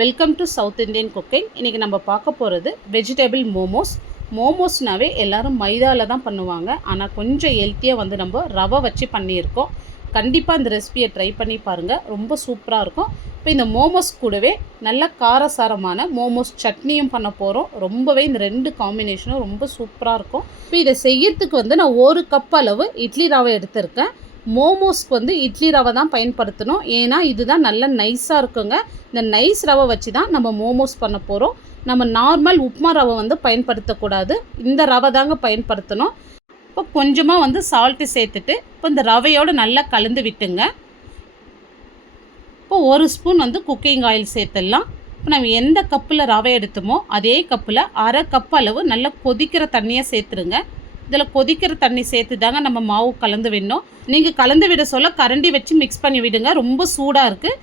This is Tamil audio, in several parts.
Welcome to south Indian cooking. இன்றைக்கி நம்ம பார்க்க போகிறது வெஜிடபிள் மோமோஸ். மோமோஸ்னாவே எல்லோரும் மைதாவில் தான் பண்ணுவாங்க. ஆனால் கொஞ்சம் ஹெல்த்தியாக வந்து நம்ம ரவை வச்சு பண்ணியிருக்கோம். கண்டிப்பாக இந்த ரெசிபியை ட்ரை பண்ணி பாருங்கள், ரொம்ப சூப்பராக இருக்கும். இப்போ இந்த மோமோஸ் கூடவே நல்ல காரசாரமான மோமோஸ் சட்னியும் பண்ண போகிறோம். ரொம்பவே இந்த ரெண்டு காம்பினேஷனும் ரொம்ப சூப்பராக இருக்கும். இப்போ இதை செய்யறதுக்கு வந்து நான் 1 கப் அளவு இட்லி ரவை எடுத்திருக்கேன். மோமோஸ்க்கு வந்து இட்லி ரவை தான் பயன்படுத்தணும், ஏன்னா இதுதான் நல்ல நைஸாக இருக்குங்க. இந்த நைஸ் ரவை வச்சு தான் நம்ம மோமோஸ் பண்ண போகிறோம். நம்ம நார்மல் உப்புமா ரவை வந்து பயன்படுத்தக்கூடாது, இந்த ரவை தாங்க பயன்படுத்தணும். இப்போ கொஞ்சமாக வந்து சால்ட்டு சேர்த்துட்டு இப்போ இந்த ரவையோடு நல்லா கலந்து விட்டுங்க. இப்போ 1 ஸ்பூன் வந்து குக்கிங் ஆயில் சேர்த்துடலாம். இப்போ நம்ம எந்த கப்பில் ரவை எடுத்தோமோ அதே கப்பில் 1/2 கப் அளவு நல்லா கொதிக்கிற தண்ணியை சேர்த்துருங்க. இதில் கொதிக்கிற தண்ணி சேர்த்து தாங்க நம்ம மாவு கலந்து விடணும். நீங்கள் கலந்து விட சொல்ல கரண்டி வச்சு மிக்ஸ் பண்ணி விடுங்க, ரொம்ப சூடாக இருக்குது.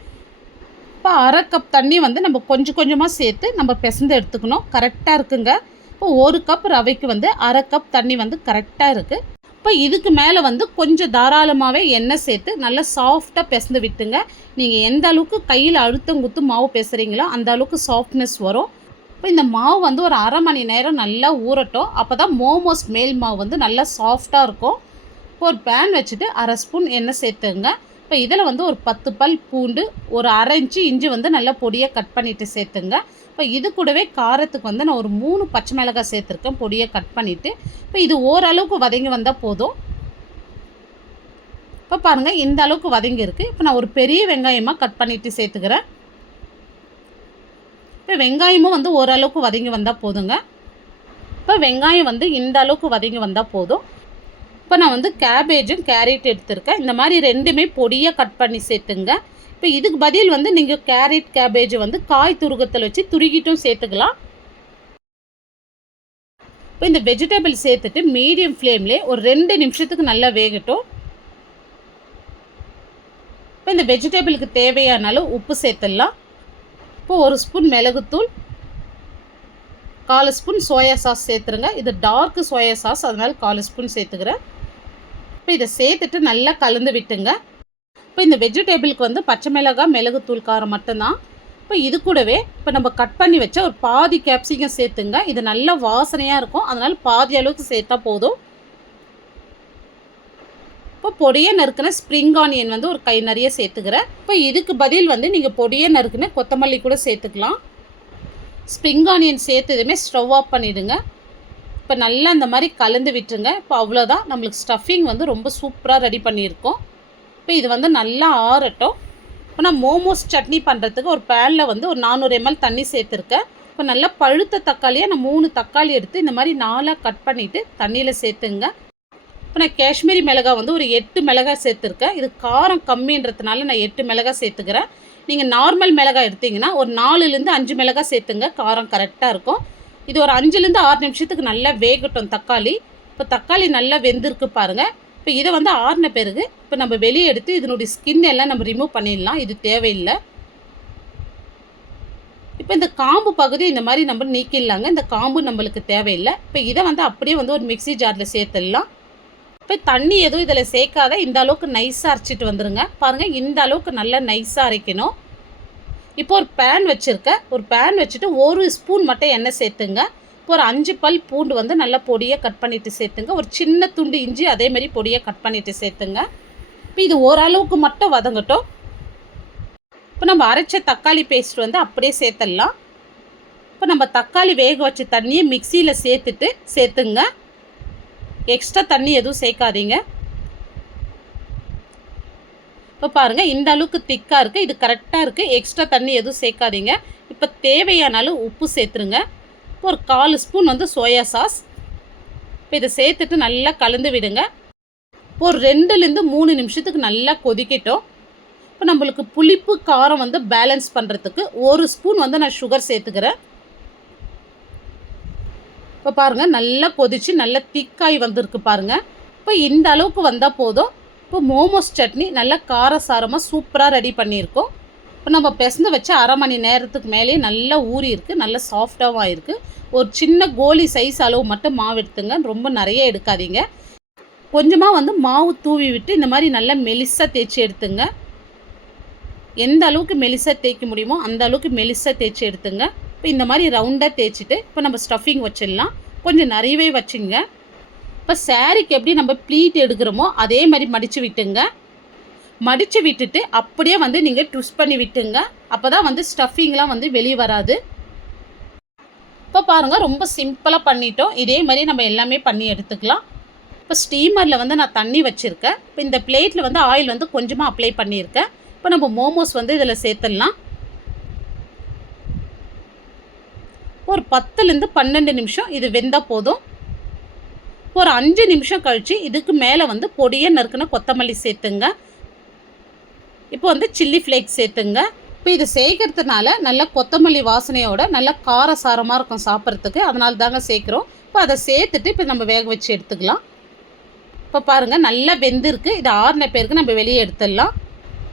இப்போ 1/2 கப் தண்ணி வந்து நம்ம கொஞ்சம் கொஞ்சமாக சேர்த்து நம்ம பிசைந்து எடுத்துக்கணும். கரெக்டாக இருக்குங்க. இப்போ 1 கப் ரவைக்கு வந்து 1/2 கப் தண்ணி வந்து கரெக்டாக இருக்குது. இப்போ இதுக்கு மேலே வந்து கொஞ்சம் தாராளமாகவே எண்ணெய் சேர்த்து நல்லா சாஃப்டாக பிசைந்து விட்டுங்க. நீங்கள் எந்த அளவுக்கு கையில் அழுத்தம் குத்து மாவு பேசுகிறீங்களோ அந்த அளவுக்கு சாஃப்ட்னஸ் வரும். இப்போ இந்த மாவு வந்து ஒரு 1/2 மணி நேரம் நல்லா ஊறட்டும். அப்போ தான் மோமோஸ் மேல் மாவு வந்து நல்லா சாஃப்டாக இருக்கும். இப்போ ஒரு பேன் வச்சுட்டு 1/2 ஸ்பூன் எண்ணெய் சேர்த்துங்க. இப்போ இதில் வந்து ஒரு 10 பல் பூண்டு, ஒரு 1/2 இன்ச்சு இஞ்சி வந்து நல்லா பொடியாக கட் பண்ணிவிட்டு சேர்த்துங்க. இப்போ இது கூடவே காரத்துக்கு வந்து நான் ஒரு 3 பச்சை மிளகாய் சேர்த்துருக்கேன், பொடியாக கட் பண்ணிவிட்டு. இப்போ இது ஓரளவுக்கு வதங்கி வந்தால் போதும். இப்போ பாருங்கள், இந்த அளவுக்கு வதங்கியிருக்கு. இப்போ நான் ஒரு பெரிய வெங்காயமாக கட் பண்ணிவிட்டு சேர்த்துக்கிறேன். இப்போ வெங்காயமும் வந்து ஓரளவுக்கு வதங்கி வந்தால் போதுங்க. இப்போ வெங்காயம் வந்து இந்த அளவுக்கு வதங்கி வந்தால் போதும். இப்போ நான் வந்து கேபேஜும் கேரட் எடுத்திருக்கேன். இந்த மாதிரி ரெண்டுமே பொடியாக கட் பண்ணி சேர்த்துங்க. இப்போ இதுக்கு பதில் வந்து நீங்கள் கேரட் கேபேஜ் வந்து காய் துருகத்தில் வச்சு துருகிட்டும் சேர்த்துக்கலாம். இப்போ இந்த வெஜிடபிள் சேர்த்துட்டு மீடியம் ஃப்ளேம்லேயே ஒரு 2 நிமிஷத்துக்கு நல்லா வேகட்டும். இப்போ இந்த வெஜிடபிளுக்கு தேவையான அளவு உப்பு சேர்த்துடலாம். இப்போ 1 ஸ்பூன் மிளகுத்தூள், 1/4 ஸ்பூன் சோயா சாஸ் சேர்த்துருங்க. இது டார்க்கு சோயா சாஸ், அதனால் 1/4 ஸ்பூன் சேர்த்துக்கிறேன். இப்போ இதை சேர்த்துட்டு நல்லா கலந்து விட்டுங்க. இப்போ இந்த வெஜிடபிளுக்கு வந்து பச்சை மிளகாய், மிளகுத்தூள் காரம் மட்டும்தான். இப்போ இது கூடவே இப்போ நம்ம கட் பண்ணி வச்ச ஒரு பாதி கேப்சிகம் சேர்த்துங்க. இது நல்ல வாசனையாக இருக்கும், அதனால் பாதி அளவுக்கு சேர்த்தா போதும். இப்போ பொடியை நறுக்கின ஸ்ப்ரிங் ஆனியன் வந்து ஒரு கை நிறைய சேர்த்துக்கிறேன். இப்போ இதுக்கு பதில் வந்து நீங்கள் பொடியை நறுக்கின கொத்தமல்லி கூட சேர்த்துக்கலாம். ஸ்ப்ரிங் ஆனியன் சேர்த்ததுமே ஸ்டவ் ஆஃப் பண்ணிவிடுங்க. இப்போ நல்லா இந்த மாதிரி கலந்து விட்டுருங்க. இப்போ அவ்வளோதான், நம்மளுக்கு ஸ்டஃபிங் வந்து ரொம்ப சூப்பராக ரெடி பண்ணியிருக்கோம். இப்போ இது வந்து நல்லா ஆறட்டும். இப்போ நான் மோமோஸ் சட்னி பண்ணுறதுக்கு ஒரு பேனில் வந்து ஒரு 400 ml தண்ணி சேர்த்துருக்கேன். இப்போ நல்லா பழுத்த தக்காளியாக நான் 3 தக்காளி எடுத்து இந்த மாதிரி 4ஆக கட் பண்ணிவிட்டு தண்ணியில் சேர்த்துங்க. இப்போ நான் காஷ்மீரி மிளகாய் வந்து ஒரு 8 மிளகாய் சேர்த்துருக்கேன். இது காரம் கம்மின்றதுனால நான் 8 மிளகாய் சேர்த்துக்கிறேன். நீங்கள் நார்மல் மிளகாய் எடுத்திங்கன்னா ஒரு 4லேருந்து 5 மிளகாய் சேர்த்துங்க, காரம் கரெக்டாக இருக்கும். இது ஒரு 5லேருந்து 6 நிமிஷத்துக்கு நல்லா வேகட்டும் தக்காளி. இப்போ தக்காளி நல்லா வெந்திருக்கு பாருங்கள். இப்போ இதை வந்து ஆறின பிறகு இப்போ நம்ம வெளியே எடுத்து இதனுடைய ஸ்கின் எல்லாம் நம்ம ரிமூவ் பண்ணிடலாம், இது தேவையில்லை. இப்போ இந்த காம்பு பகுதி இந்த மாதிரி நம்ம நீக்கிடலாங்க, இந்த காம்பு நம்மளுக்கு தேவையில்லை. இப்போ இதை வந்து அப்படியே வந்து ஒரு மிக்ஸி ஜாரில் சேர்த்துடலாம். இப்போ தண்ணி எதுவும் இதில் சேர்க்காத இந்த அளவுக்கு நைஸாக அரைச்சிட்டு வந்துடுங்க. பாருங்கள், இந்த அளவுக்கு நல்லா நைஸாக அரைக்கணும். இப்போ ஒரு பேன் வச்சுருக்கேன். ஒரு பேன் வச்சுட்டு 1 ஸ்பூன் மட்டும் எண்ணெய் சேர்த்துங்க. இப்போ ஒரு 5 பல் பூண்டு வந்து நல்லா பொடியாக கட் பண்ணிவிட்டு சேர்த்துங்க. ஒரு சின்ன துண்டு இஞ்சி அதேமாதிரி பொடியாக கட் பண்ணிவிட்டு சேர்த்துங்க. இப்போ இது ஓரளவுக்கு மட்டும் வதங்கட்டும். இப்போ நம்ம அரைச்ச தக்காளி பேஸ்ட் வந்து அப்படியே சேர்த்துடலாம். இப்போ நம்ம தக்காளி வேக வச்ச தண்ணியை மிக்சியில் சேர்த்துங்க. எக்ஸ்ட்ரா தண்ணி எதுவும் சேர்க்காதீங்க. இப்போ பாருங்கள், இந்த அளவுக்கு திக்காக இருக்குது, இது கரெக்டாக இருக்குது. எக்ஸ்ட்ரா தண்ணி எதுவும் சேர்க்காதீங்க. இப்போ தேவையான அளவு உப்பு சேர்த்துருங்க. இப்போ ஒரு 1/4 ஸ்பூன் வந்து சோயா சாஸ். இப்போ இதை சேர்த்துட்டு நல்லா கலந்து விடுங்க. இப்போ ஒரு 2லேருந்து 3 நிமிஷத்துக்கு நல்லா கொதிக்கட்டும். இப்போ நம்மளுக்கு புளிப்பு காரம் வந்து பேலன்ஸ் பண்ணுறதுக்கு 1 ஸ்பூன் வந்து நான் சுகர் சேர்த்துக்கிறேன். இப்போ பாருங்கள், நல்லா கொதித்து நல்லா திக்காய் வந்திருக்கு பாருங்கள். இப்போ இந்த அளவுக்கு வந்தால் போதும். இப்போ மோமோஸ் சட்னி நல்லா காரசாரமாக சூப்பராக ரெடி பண்ணியிருக்கோம். இப்போ நம்ம பிசைந்து வச்ச 1/2 மணி நேரத்துக்கு மேலே நல்லா ஊறி இருக்குது, நல்லா சாஃப்டாகவும் ஆகிருக்கு. ஒரு சின்ன கோலி சைஸ் அளவு மட்டும் மாவு எடுத்துங்க, ரொம்ப நிறைய எடுக்காதீங்க. கொஞ்சமாக வந்து மாவு தூவி விட்டு இந்த மாதிரி நல்லா மெலிசாக தேய்ச்சி எடுத்துங்க. எந்த அளவுக்கு மெலிசாக தேய்க்க முடியுமோ அந்த அளவுக்கு மெலிசாக தேய்ச்சி எடுத்துங்க. இப்போ இந்த மாதிரி ரவுண்டாக தேய்ச்சிட்டு இப்போ நம்ம ஸ்டஃபிங் வச்சிடலாம். கொஞ்சம் நிறையவே வச்சுங்க. இப்போ சாரீக்கு எப்படி நம்ம ப்ளீட் எடுக்கிறோமோ அதே மாதிரி மடித்து விட்டுங்க. மடித்து விட்டுட்டு அப்படியே வந்து நீங்கள் ட்விஸ்ட் பண்ணி விட்டுங்க. அப்போ தான் வந்து ஸ்டஃபிங்லாம் வந்து வெளியே வராது. இப்போ பாருங்கள், ரொம்ப சிம்பிளாக பண்ணிட்டோம். இதே மாதிரி நம்ம எல்லாமே பண்ணி எடுத்துக்கலாம். இப்போ ஸ்டீமரில் வந்து நான் தண்ணி வச்சுருக்கேன். இப்போ இந்த பிளேட்டில் வந்து ஆயில் வந்து கொஞ்சமாக அப்ளை பண்ணியிருக்கேன். இப்போ நம்ம மோமோஸ் வந்து இதில் சேர்த்துடலாம். ஒரு 10லேருந்து 12 நிமிஷம் இது வெந்தால் போதும். ஒரு 5 நிமிஷம் கழித்து இதுக்கு மேலே வந்து பொடியை நறுக்குன கொத்தமல்லி சேர்த்துங்க. இப்போ வந்து சில்லி ஃப்ளேக்ஸ் சேர்த்துங்க. இப்போ இது சேர்க்கறதுனால நல்ல கொத்தமல்லி வாசனையோட நல்ல காரசாரமாக இருக்கும் சாப்பிட்றதுக்கு. அதனால தாங்க சேர்க்குறோம். இப்போ அதை சேர்த்துட்டு இப்போ நம்ம வேக வச்சு எடுத்துக்கலாம். இப்போ பாருங்கள், நல்லா வெந்திருக்கு. இது ஆறின பேருக்கு நம்ம வெளியே எடுத்துடலாம்.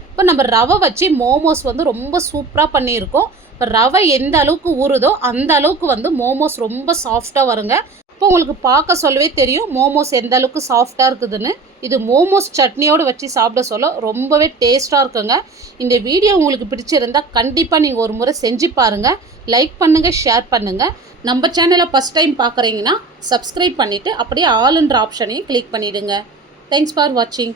இப்போ நம்ம ரவை வச்சு மோமோஸ் வந்து ரொம்ப சூப்பராக பண்ணியிருக்கோம். இப்போ ரவை எந்த அளவுக்கு ஊறுதோ அந்த அளவுக்கு வந்து மோமோஸ் ரொம்ப சாஃப்டாக வருங்க. இப்போ உங்களுக்கு பார்க்க சொல்லவே தெரியும் மோமோஸ் எந்த அளவுக்கு சாஃப்டாக இருக்குதுன்னு. இது மோமோஸ் சட்னியோடு வச்சு சாப்பிட சொல்ல ரொம்பவே டேஸ்ட்டாக இருக்குங்க. இந்த வீடியோ உங்களுக்கு பிடிச்சிருந்தால் கண்டிப்பாக நீங்கள் ஒரு முறை செஞ்சு பாருங்கள். லைக் பண்ணுங்கள், ஷேர் பண்ணுங்கள். நம்ம சேனலை ஃபஸ்ட் டைம் பார்க்குறீங்கன்னா சப்ஸ்கிரைப் பண்ணிவிட்டு அப்படியே ஆல்ன்ற ஆப்ஷனையும் கிளிக் பண்ணிவிடுங்க. தேங்க்ஸ் ஃபார் வாட்சிங்.